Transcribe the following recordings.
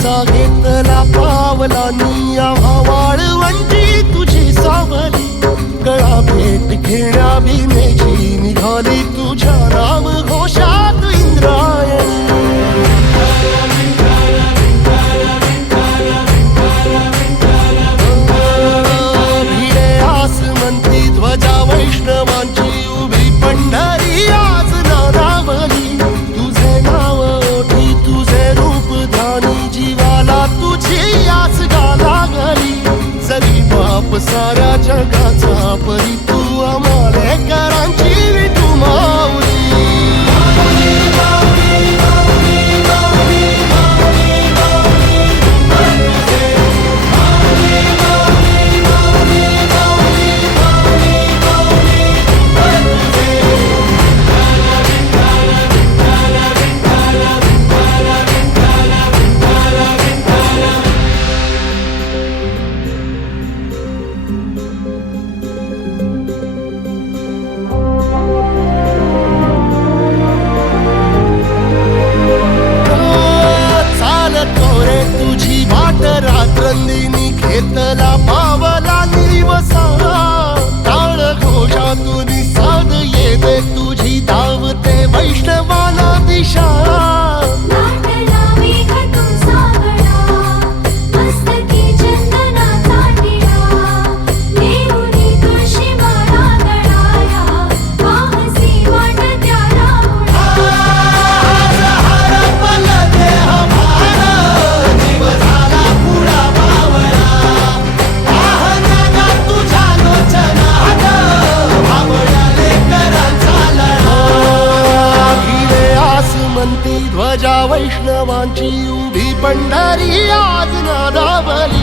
आमचा घेतला पावलानी आम्हा वाळवंटी तुझी सावली गळा भेट घेण्या भीमेची निघाली तुझ्या नाम घोषात इंद्रायणी भिडे आसमंती ध्वजा वैष्णवांची उभी पंढरी आज नानावली तुझे नाव ओठी तुझे रूप ध्यानी जीवाला तुझी आस गा लागली जरी बाप साऱ्या जगाचा परी तू आमालेकरांची विठू माऊली रात्रंदिनी घेतला पावला निवसा टाळ घोषातून साध येते तुझी धावते वैष्णवाला दिशा ध्वजा वैष्णवांची उभी पंढरी आज नादावली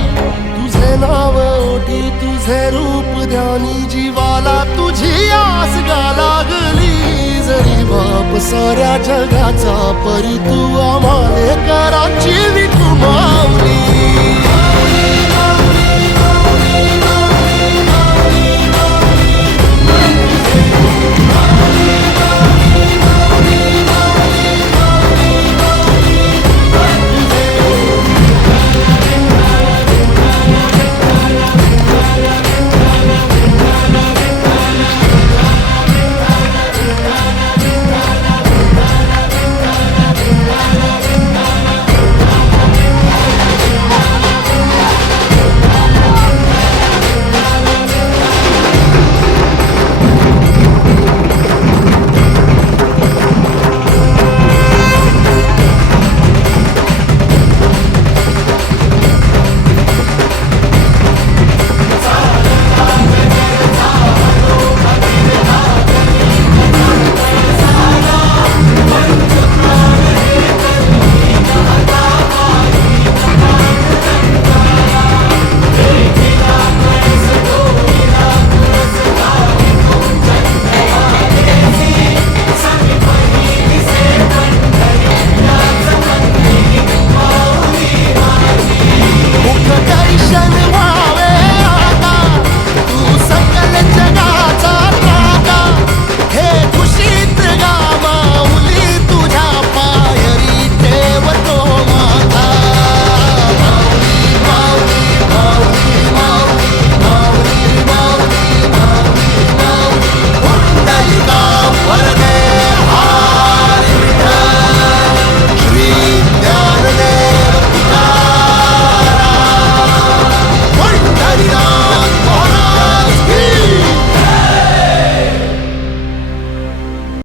तुझे नाव ओठी तुझे रूप ध्यानी जीवाला तुझी आस गा लागली जरी बाप साऱ्या जगाचा परी तू आमालेकरांची विठू माऊली